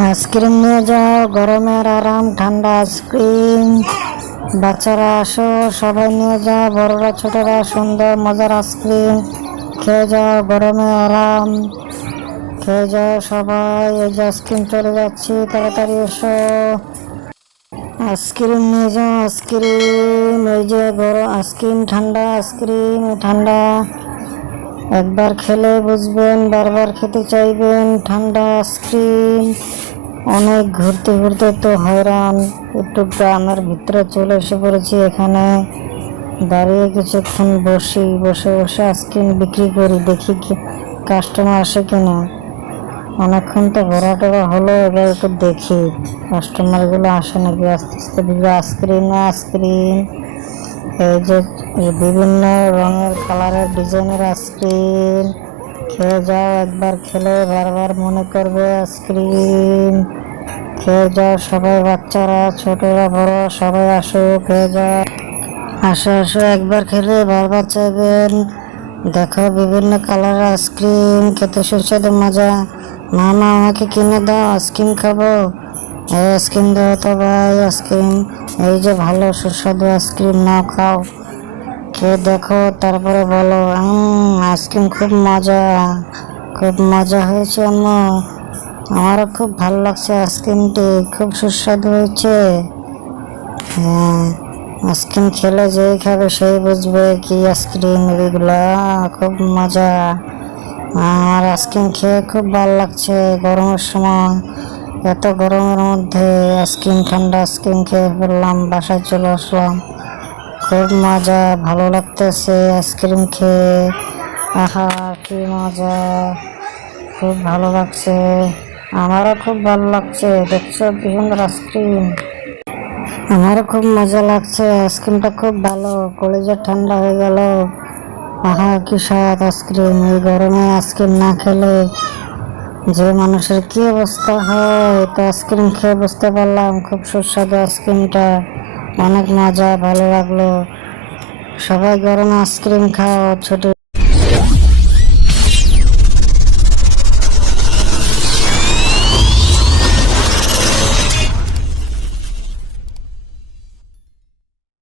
Ice cream নিয়ে যাও, গরমের আরাম, ঠান্ডা আইসক্রিম। বাচ্চারা আসো, সবাই নিয়ে যাও, বড়রা, ছোটরা, সুন্দর, মজার আইসক্রিম। খেয়ে যাও, গরমে আরাম। খেয়ে যাও সবাই, এই যে আইসক্রিম চলে যাচ্ছি, তাড়াতাড়ি এসো। আইসক্রিম নিয়ে যাও, আইসক্রিম। এই যে গরম আইসক্রিম, ঠান্ডা আইসক্রিম, ঠান্ডা। একবার খেলে বুঝবেন, বারবার খেতে চাইবেন, ঠান্ডা আইসক্রিম অনেক ঘুরতে ঘুরতে তো হয়রান। একটু গ্রামের ভিতরে চলে এসে পড়েছি এখানে। দাঁড়িয়ে কিছুক্ষণ বসি, বসে বসে আইসক্রিম বিক্রি করি, দেখি কি কাস্টমার আসে কিনা। অনেকক্ষণ তো ঘোরা টোরা হলো, এবার একটু দেখি কাস্টমারগুলো আসে নাকি? আস্তে আস্তে আইসক্রিম আইসক্রিম এই যে বিভিন্ন রঙের কালারের ডিজাইনের আইসক্রিম খেয়ে যাও, একবার খেলে বারবার মনে করবে আইসক্রিম। খেয়ে যাও সবাই, বাচ্চারা, ছোটরা বড় সবাই আসো খেয়ে যাও। আসো আসো, একবার খেলে বারবার চাইবেন। দেখো বিভিন্ন কালারের আইসক্রিম, খেতে সুস্বাদু, মজা। মামা, আমাকে কিনে দাও, আইসক্রিম খাব। এই আইসক্রিম দাও তো ভাই, আইসক্রিম। এই যে ভালো, সুস্বাদু আইসক্রিম, নাও খাও। খেয়ে দেখো তারপরে বলো "উম, আইসক্রিম খুব মজা খুব মজা হয়েছে আম্মু আমারও খুব ভালো লাগছে আইসক্রিমটি খুব সুস্বাদু হয়েছে। হ্যাঁ আইসক্রিম খেলে যেই খাবে সেই বুঝবে কি আইসক্রিম এগুলো খুব মজা। আমার আইসক্রিম খেয়ে খুব ভালো লাগছে গরমের সময়। এত গরমের মধ্যে আইসক্রিম ঠান্ডা আইসক্রিম খেয়ে ফেললাম বাসায় চলে আসলাম। খুব মজা, ভালো লাগতেছে আইসক্রিম খেয়ে। আহা, কি মজা। খুব ভালো লাগছে। আমারও খুব ভালো লাগছে। দেখছ কি সুন্দর আইসক্রিম। আমারও খুব মজা লাগছে। আইসক্রিমটা খুব ভালো। কলেজে ঠান্ডা হয়ে গেল। আহা, কি স্বাদ আইসক্রিম। এই গরমে আইসক্রিম না খেলে যে মানুষের কি অবস্থা হয়? তো আইসক্রিম খেয়ে বুঝতে পারলাম, খুব সুস্বাদু আইসক্রিমটা। অনেক মজা ভালো লাগল। সবাই গরম আইসক্রিম খাও ছোট